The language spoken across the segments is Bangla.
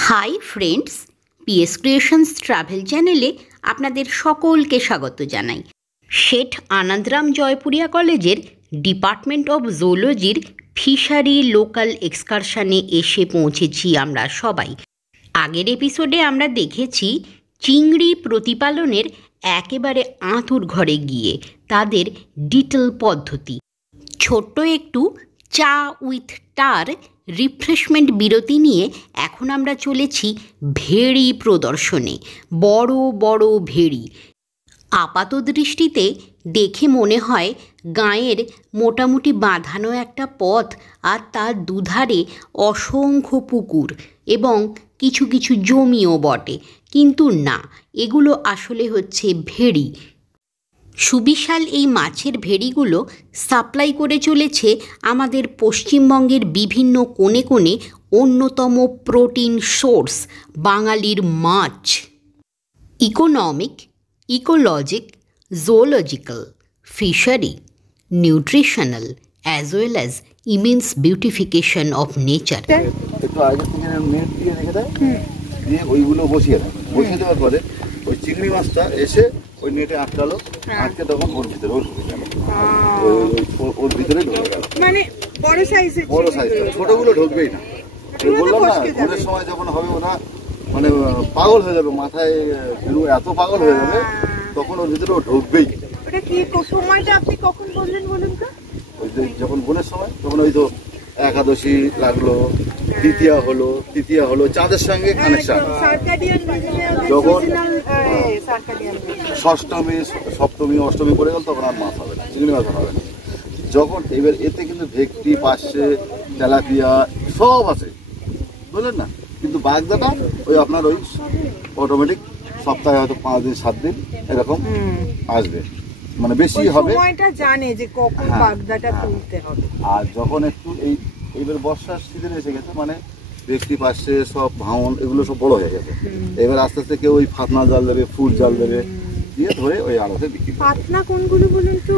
Hi friends, PS creations travel চ্যানেলে আপনাদের সকলকে স্বাগত জানাই। শেঠ আনন্দরাম জয়পুরিয়া কলেজের ডিপার্টমেন্ট অফ জুলজির ফিশারি লোকাল এক্সকারশনে এসে পৌঁছেছি আমরা সবাই। আগের এপিসোডে আমরা দেখেছি চিংড়ি প্রতিপালনের একেবারে আঁতুর ঘরে গিয়ে তাদের ডিটেল পদ্ধতি। ছোট্ট একটু চা উইথ টার রিফ্রেশমেন্ট বিরতি নিয়ে এখন আমরা চলেছি ভেড়ি প্রদর্শনে। বড় বড় ভেড়ি আপাত দৃষ্টিতে দেখে মনে হয় গাঁয়ের মোটামুটি বাঁধানো একটা পথ, আর তার দুধারে অসংখ্য পুকুর এবং কিছু কিছু জমিও বটে, কিন্তু না, এগুলো আসলে হচ্ছে ভেড়ি। সুবিশাল এই মাছের ভেড়িগুলো সাপ্লাই করে চলেছে আমাদের পশ্চিমবঙ্গের বিভিন্ন কোণে কোণে অন্যতম প্রোটিন সোর্স বাঙালির মাছ। Economic, ecologic, zoological, fishery, nutritional as well as immense beautification of nature. একটু আগে থেকে নেট দিয়ে রেখে দেয়, দিয়ে ওইগুলো বসিয়ে দেয়। বসিয়ে দেওয়ার পরে ওই চিংড়ি মাছটা এসে ওই নেটে আটকালো, আটকে তখন ওর ভিতরে ওর ভিতরে ঢুকে গেল। মানে বড় সাইজটা, ছোটগুলো ঢুকবেই না। বললাম না, ভোরের সময় যখন হবে ওরা মানে পাগল হয়ে যাবে, মাথায় এত পাগল হয়ে যাবে, তখন ওর ভিতরে ও ঢুকবেই। ওই যখন বোনের সময়, তখন ওই তো একাদশী লাগলো, তৃতীয়া হলো চাঁদের সঙ্গে কানেকশন। যখন ষষ্ঠমী, সপ্তমী, অষ্টমী পড়ে গেল, তখন আর মাছ হবে না, চিংড়ি মাছ হবে না। যখন এবার এতে কিন্তু ভেটকি, পার্শে, তেলাপিয়া সব আছে, বুঝলেন না, কিন্তু বাগদাটা ওই আপনার ওই অটোমেটিক সপ্তাহে হয়তো 5 দিন 7 দিন এরকম আসবে, মানে বেশি হবে, জানে যে কখন বাগদাটা তুলতে হবে। আর যখন একটু এইবার বর্ষার সিজন এসে গেছে, মানে ভেটকি, পার্শে সব ভাঙন এগুলো সব বড় হয়ে গেছে। এবার আস্তে আস্তে কেউ ওই ফাতনা জাল দেবে, ফুল জাল দেবে, দিয়ে ধরে ওই আড়তে বিক্রি। ফাতনা কোনগুলো বলুন তো?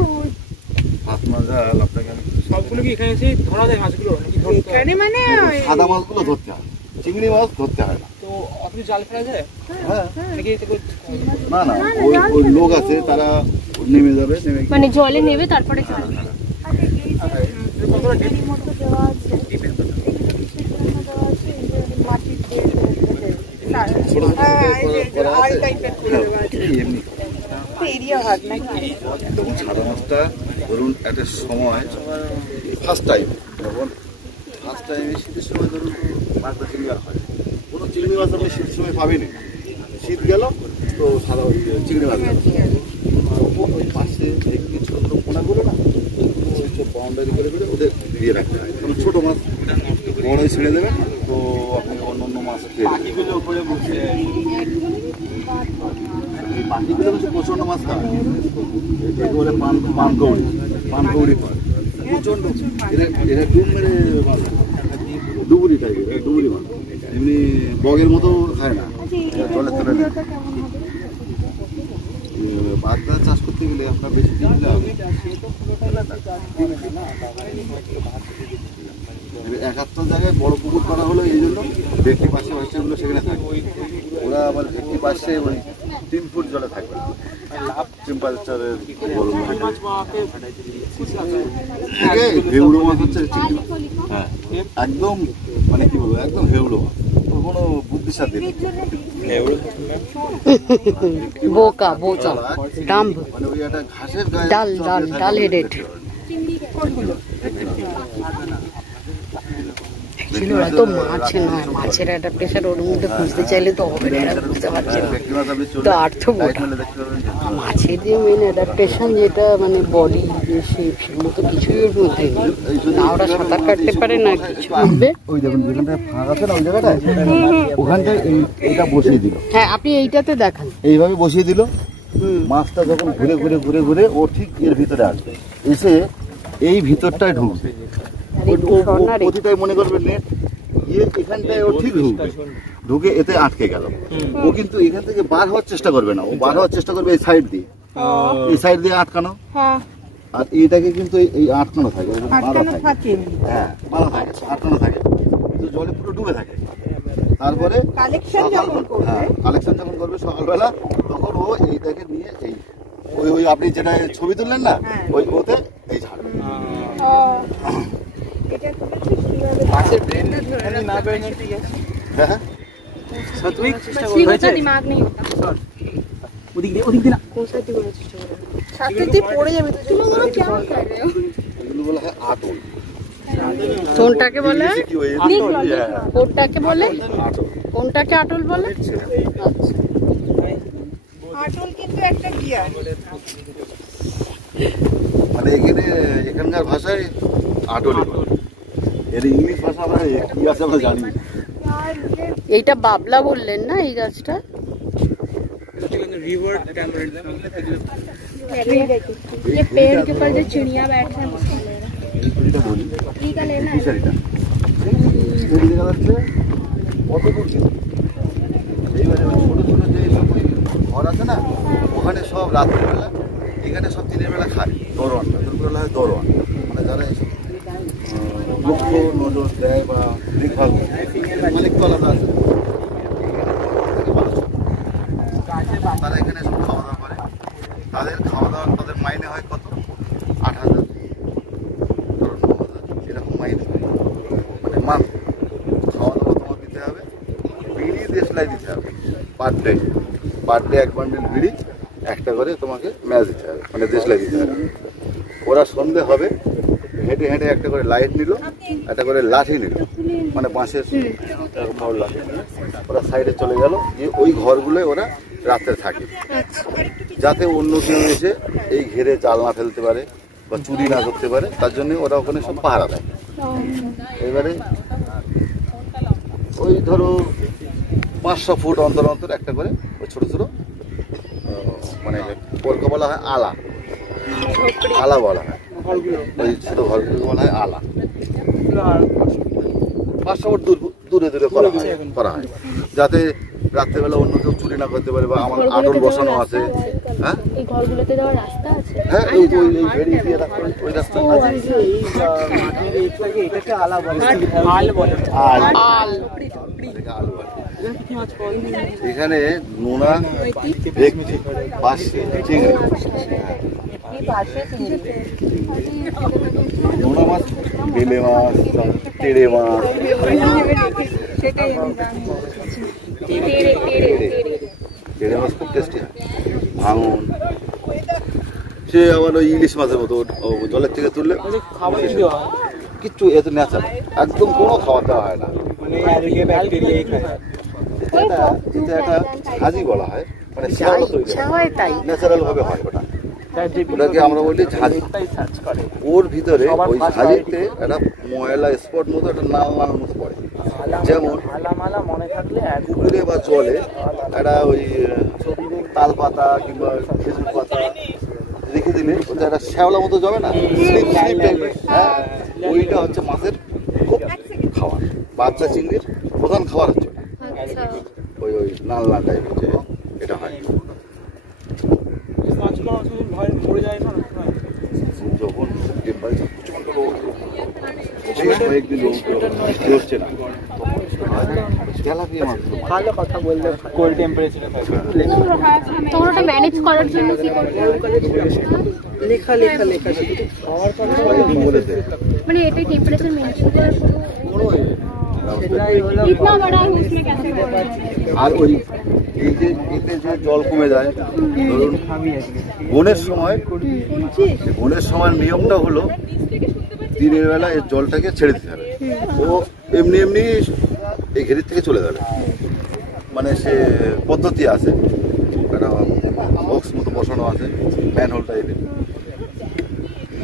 ফাতনা জাল আপনাকে সবগুলো কি এখানে এসে ধরা যায় মাছগুলো? এখানে মানে সাদা মাছগুলো ধরতে হয়, চিংড়ি মাছ ধরতে হয় না। তো আপনি জাল ফেলা যায়? হ্যাঁ, না না, ওই লোক আছে, তারা নেমে যাবে, মানে জলে নেবে তারপরে জাল। তখন সাদা মাছটা ধরুন একটা সময় ফার্স্ট টাইম শীতের সময় ধরুন মাছটা চিংড়ি মাছ হয়, কোনো চিংড়ি মাছ আপনি শীতের সময় পাবেনি। শীত গেল তো সাদা চিংড়ি মাছ ওই পাশে একটি ছোট পোনাগুলো না, সব বাউন্ডারি করে করে ওদের দিয়ে রাখতে হয়। কারণ ছোটো মাছ বড়ই ছেড়ে দেবেন, তো আপনি অন্য মাছ খেয়ে পাখিগুলো উপরে বসে, পাখিগুলো হচ্ছে প্রচণ্ড মাছ খায়, বলে পানকৌড়ি হয় প্রচণ্ড। এরা ডুব মেরে মাছ, ডুবুরি টাইপের, ডুবুরি মাছ, এমনি বগের মতো খায় না, জলের তলে। বাগদা চাষ করতে গেলে আপনার বেশি দিন হবে, 71 জায়গায় বড় পুকুর করা হলো এই জন্য ভেটকি পাশে বাচ্চাগুলো সেখানে থাকবে। ওরা আবার ভেটকি পাশে ওই 3 ফুট জলে থাকবে, টেম্পারেচারের গরম হেউড়ো মাছ হচ্ছে চিংড়ি মাছ। হ্যাঁ, একদম মানে কি বলবো, একদম হেউড়ো মাছ, কোনো বুদ্ধির সাথে বোকা বোকা ডাম্ব, মানে ওই একটা ঘাসের গায়ে ডাল হেডেড। ওরা তো মাছ নয়, মাছের অ্যাডাপ্টেশন ওর মধ্যে খুঁজতে চাইলে তো হবে না, এরা বুঝতে পারছে না তো আর্থবোধ। মাছের যে মেন অ্যাডাপ্টেশন, যেটা মানে বডি শেপ, সেগুলো তো কিছুই ওর মধ্যে নেই। না ওরা সাঁতার কাটতে পারে না কিছু। ওই দেখুন যেখান থেকে ফাঁক আছে না, ওই জায়গাটায় ওখানটায় এইটা বসিয়ে দিল। হ্যাঁ, আপনি এইটাতে দেখান, এইভাবে বসিয়ে দিল। মাছটা যখন ঘুরে ঘুরে ঘুরে ঘুরে ও ঠিক এর ভিতরে আসবে, এসে এই ভিতরটায় ঢুকবে। প্রতিটাই মনে করবে নেট, এখানটায় ও ঠিক ঢুকবে, ঢুকে এতে আটকে গেল। ও কিন্তু এখান থেকে বার হওয়ার চেষ্টা করবে না, ও বার হওয়ার চেষ্টা করবে এই সাইড দিয়ে, এই সাইড দিয়ে আটকানো। আর এইটাকে কিন্তু এই আটকানো থাকে, হ্যাঁ বাঁধা থাকে, আটকানো থাকে, কিন্তু জলে পুরো ডুবে থাকে। তারপরে কালেকশন যখন করবে, হ্যাঁ কালেকশন যখন করবে সকালবেলা, তখন ও এইটাকে নিয়ে এই ওই ওই আপনি যেটা ছবি তুললেন না, ওই ওতে এই ছাড়বে। এটা করেছিস কিভাবে? মাছের ব্রেনটা ধরে না বেরোনো ঠিক আছে। হ্যাঁ তুই চেষ্টা मछली করেছিস? का दिमाग नहीं होता। ওদিক দিয়ে না। সাথে পড়ে যাবে তো। তুমি ওরা কি कर रहे हो? এগুলো বলা হয় আটল। কোনটাকে বলে? কি ওই আটল, হ্যাঁ, কোনটাকে বলে? আটল। কোনটাকে আটল বলে? আটল কিন্তু একটা গিয়ার। মানে এখানকার ভাষায় আটলই বলে। এর ইংলিশ ভাষা আমরা কি আছে আমরা জানি না। এইটা বাবলা বললেন না এই গাছটা? River tamarind. ये पेड़ के ऊपर जो चिड़िया बैठे हैं उसका ले रहा এটা বলি है। ठीक है लेना है। ফিশারিটা এই দেখা যাচ্ছে কত দূর ছিল। এইবারে ওই ছোট ছোট যে সব ঘর আছে না, ওখানে সব রাত্রিবেলা, এখানে সব দিনের বেলা খায় দরোয়ান, বলা হয় দরোয়ান, মানে যারা এসব লক্ষ্য নজর দেয় বা দেখভাল মালিক তো আলাদা আছে, তারা এখানে সব খাওয়া দাওয়া করে। তাদের খাওয়া দাওয়া, তাদের মাইনে হয় কত? 8,000, ধরুন 9,000, এরকম মাইনে মানে মান্থ। খাওয়া দাওয়া তোমার দিতে হবে, বিড়ি দেশলাই দিতে হবে পার ডে 1 বান্ডেল বিড়ি, একটা করে তোমাকে ম্যাচ দিতে হবে, মানে দেশলাই দিতে হবে। ওরা সন্ধে হবে, হেঁটে হেঁটে একটা করে লাইট নিল, একটা করে লাঠি নিল, মানে বাঁশের বড় লাঠি, ওরা সাইডে চলে গেল, যে ওই ঘরগুলোয় ওরা রাত্রে থাকে, যাতে অন্য কেউ এসে এই ঘেরে জাল না ফেলতে পারে বা চুরি না করতে পারে, তার জন্য ওরা ওখানে সব পাহারা দেয়। এবারে ওই ধরো 500 ফুট অন্তর অন্তর একটা করে ওই ছোট ছোট মানে ওরকে বলা হয় আলা, আলা বলা হয়, ওই ছোট ঘরগুলোকে বলা হয় আলা। 500 ফুট দূরে দূরে করা হয়, যাতে রাত্রেবেলা অন্য কেউ চুরি না করতে পারে, বা আমার আটল বসানো আছে। হ্যাঁ এই ঘরগুলোতে যাওয়ার রাস্তা আছে। হ্যাঁ, ওই ভেড়ি দিয়ে রাখা ওই রাস্তা এটাকে আলা বলে, আল বলে। আল বলে। এখানে নোনা, ভেটকি, পাশে চিংড়ি, নোনা মাছ, বেলে মাছ, তেড়ে মাছ, তেড়ে মাছ খুব টেস্টি হয়, ভাঙন। সে আবার ওই ইলিশ মাছের মতো জলের থেকে তুললে খাবার কি দেওয়া হয়? কিচ্ছু, এত ন্যাচারাল, একদম কোনো খাবার দেওয়া হয় না। মানে অ্যালগে ব্যাকটেরিয়াই খায়। এটা একটা ঝাঁঝি বলা হয়, মানে শ্যাওলা তৈরি হয়, তাই ন্যাচারাল ভাবে হয় ওটা, ওটাকে আমরা বলি ঝাঁঝি। ওর ভিতরে ওই ঝাঁঝিতে একটা ময়লা স্পট মতো একটা লাল লাল মতো পড়ে, যেমন মনে থাকলে পুকুরে বা জলে একটা ওই তাল পাতা কিংবা খেজুর পাতা রেখে দিলে ওটা একটা শ্যাওলা মতো জমে না, স্লিপ স্লিপ টাইপের। হ্যাঁ, ওইটা হচ্ছে মাছের খুব খাবার, বাচ্চা চিংড়ির প্রধান খাবার হচ্ছে ওই ওই লাল লাল টাইপের যে এটা হয়। মাছগুলো ভয় মরে যায় না, যখন প্রচন্ড রোদ, কয়েকদিন রোদ হচ্ছে না, তেলাপিয়া মাছ ভালো কথা বললে কোল্ড টেম্পারেচারে থাকে। তো ওটা ম্যানেজ করার জন্য কি করতে হবে? লেখা খাওয়ার কথা বলেছে মানে এটা টেম্পারেচার মেনটেন করার কোনো इतना बड़ा है उसमें कैसे बोलना है? আর ওই এই যে এতে যে জল কমে যায়, ধরুন বনের সময় নিয়মটা হলো দিনের বেলা এর জলটাকে ছেড়ে দিতে হবে, ও এমনি এমনি এই ঘেরির থেকে চলে যাবে, মানে সে পদ্ধতি আছে, একটা বক্স মতো বসানো আছে, ম্যানহোল টাইপের,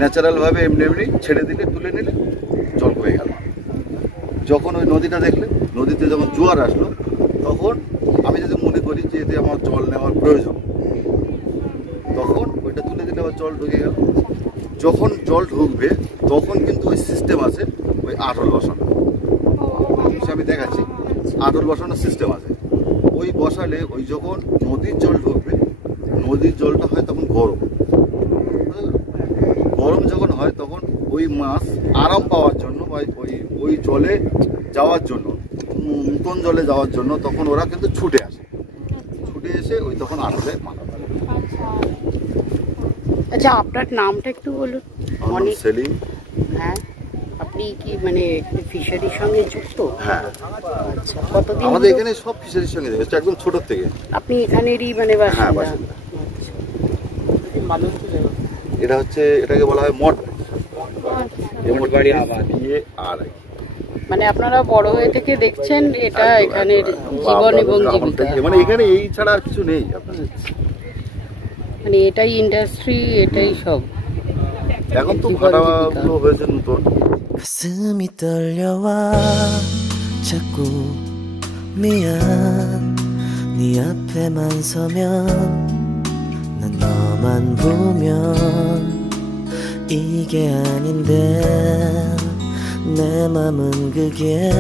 ন্যাচারালভাবে এমনি এমনি ছেড়ে দিলে, তুলে নিলে জল কমে গেল। যখন ওই নদীটা দেখলে, নদীতে যখন জোয়ার আসলো, তখন আমি যদি মনে করি যে এতে আমার জল নেওয়ার প্রয়োজন, তখন ওইটা তুলে দিলে আবার জল ঢুকে গেল। যখন জল ঢুকবে তখন কিন্তু ওই সিস্টেম আছে, ওই আটল বসানো, আমি দেখাচ্ছি, আটল বসানোর সিস্টেম আছে। ওই বসালে ওই যখন নদীর জল ঢুকবে, নদীর জলটা হয় তখন গরম, গরম যখন হয় তখন ওই মাছ আরাম পাওয়ার জন্য বা ওই জলে যাওয়ার জন্য নতুন জলে যাওয়ার জন্য তখন ওরা কিন্তু ছুটে আসে, ছুটে এসে ওই তখন আটলে মাথা। আচ্ছা, আপনার নামটা একটু বলুন। অনেক সেলিম। হ্যাঁ, আপনি কি মানে ফিশারির সঙ্গে যুক্ত? হ্যাঁ। আচ্ছা, কতদিন? আমাদের এখানে সব ফিশারির সঙ্গে যুক্ত, একদম ছোট থেকে। আপনি এখানেরই মানে হ্যাঁ, বাসিন্দা? বাসিন্দা। এটা হচ্ছে, এটাকে বলা হয় মঠ বাড়ি আবার মানে আপনারা বড় হয়ে থেকে দেখছেন এটা এখানের জীবন এবং জীবিকা, মানে এখানে এই ছাড়া আর কিছু নেই আপনার, মানে এটাই ইন্ডাস্ট্রি, এটাই সব। এখন তো ভাড়াগুলো হয়েছে নতুন। 가슴이 떨려와 자꾸 미안 네 앞에만 서면 난 너만 보면 이게 아닌데 내 맘은 그게